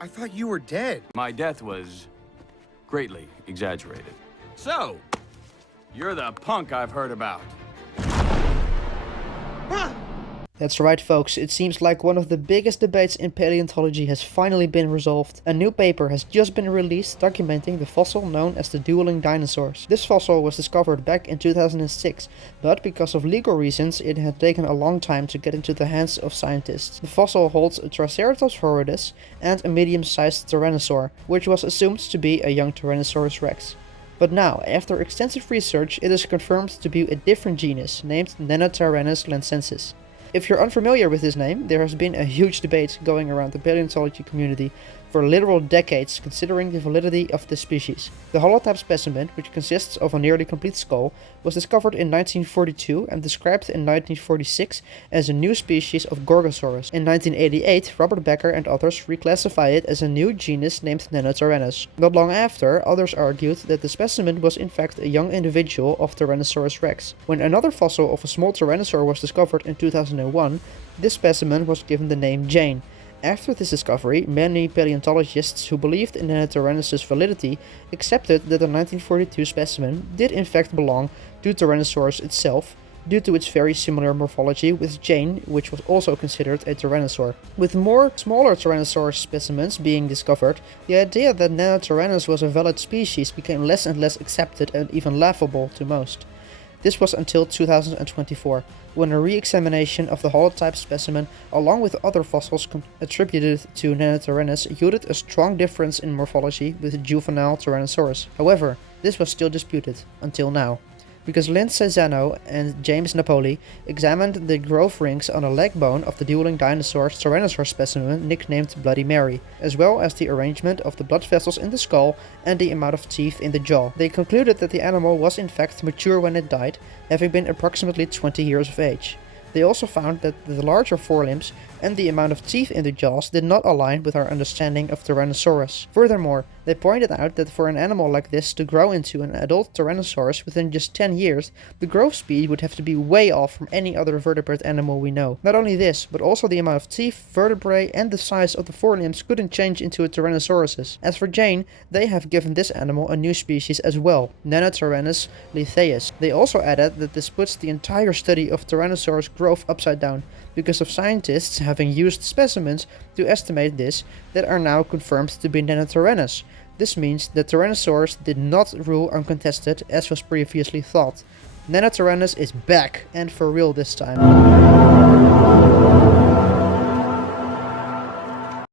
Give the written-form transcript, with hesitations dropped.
I thought you were dead. My death was greatly exaggerated. So, you're the punk I've heard about. That's right, folks, it seems like one of the biggest debates in paleontology has finally been resolved. A new paper has just been released documenting the fossil known as the dueling dinosaurs. This fossil was discovered back in 2006, but because of legal reasons it had taken a long time to get into the hands of scientists. The fossil holds a Triceratops horridus and a medium-sized tyrannosaur, which was assumed to be a young Tyrannosaurus rex. But now, after extensive research, it is confirmed to be a different genus named Nanotyrannus lancensis. If you're unfamiliar with this name, there has been a huge debate going around the paleontology community for literal decades considering the validity of this species. The holotype specimen, which consists of a nearly complete skull, was discovered in 1942 and described in 1946 as a new species of Gorgosaurus. In 1988, Robert Becker and others reclassified it as a new genus named Nanotyrannus. Not long after, others argued that the specimen was in fact a young individual of Tyrannosaurus rex. When another fossil of a small tyrannosaur was discovered in 2001, this specimen was given the name Jane. After this discovery, many paleontologists who believed in Nanotyrannus' validity accepted that the 1942 specimen did in fact belong to Tyrannosaurus itself, due to its very similar morphology with Jane, which was also considered a tyrannosaur. With more smaller Tyrannosaurus specimens being discovered, the idea that Nanotyrannus was a valid species became less and less accepted and even laughable to most. This was until 2024, when a re-examination of the holotype specimen along with other fossils attributed to Nanotyrannus yielded a strong difference in morphology with juvenile Tyrannosaurus. However, this was still disputed, until now, because Lindsay Zano and James Napoli examined the growth rings on the leg bone of the dueling dinosaur's Tyrannosaur specimen nicknamed Bloody Mary, as well as the arrangement of the blood vessels in the skull and the amount of teeth in the jaw. They concluded that the animal was in fact mature when it died, having been approximately 20 years of age. They also found that the larger forelimbs and the amount of teeth in the jaws did not align with our understanding of Tyrannosaurus. Furthermore, they pointed out that for an animal like this to grow into an adult Tyrannosaurus within just 10 years, the growth speed would have to be way off from any other vertebrate animal we know. Not only this, but also the amount of teeth, vertebrae, and the size of the forelimbs couldn't change into a Tyrannosaurus. As for Jane, they have given this animal a new species as well, Nanotyrannus lithaeus. They also added that this puts the entire study of Tyrannosaurus growth upside down, because of scientists having used specimens to estimate this that are now confirmed to be Nanotyrannus. This means that Tyrannosaurus did not rule uncontested as was previously thought. Nanotyrannus is back, and for real this time.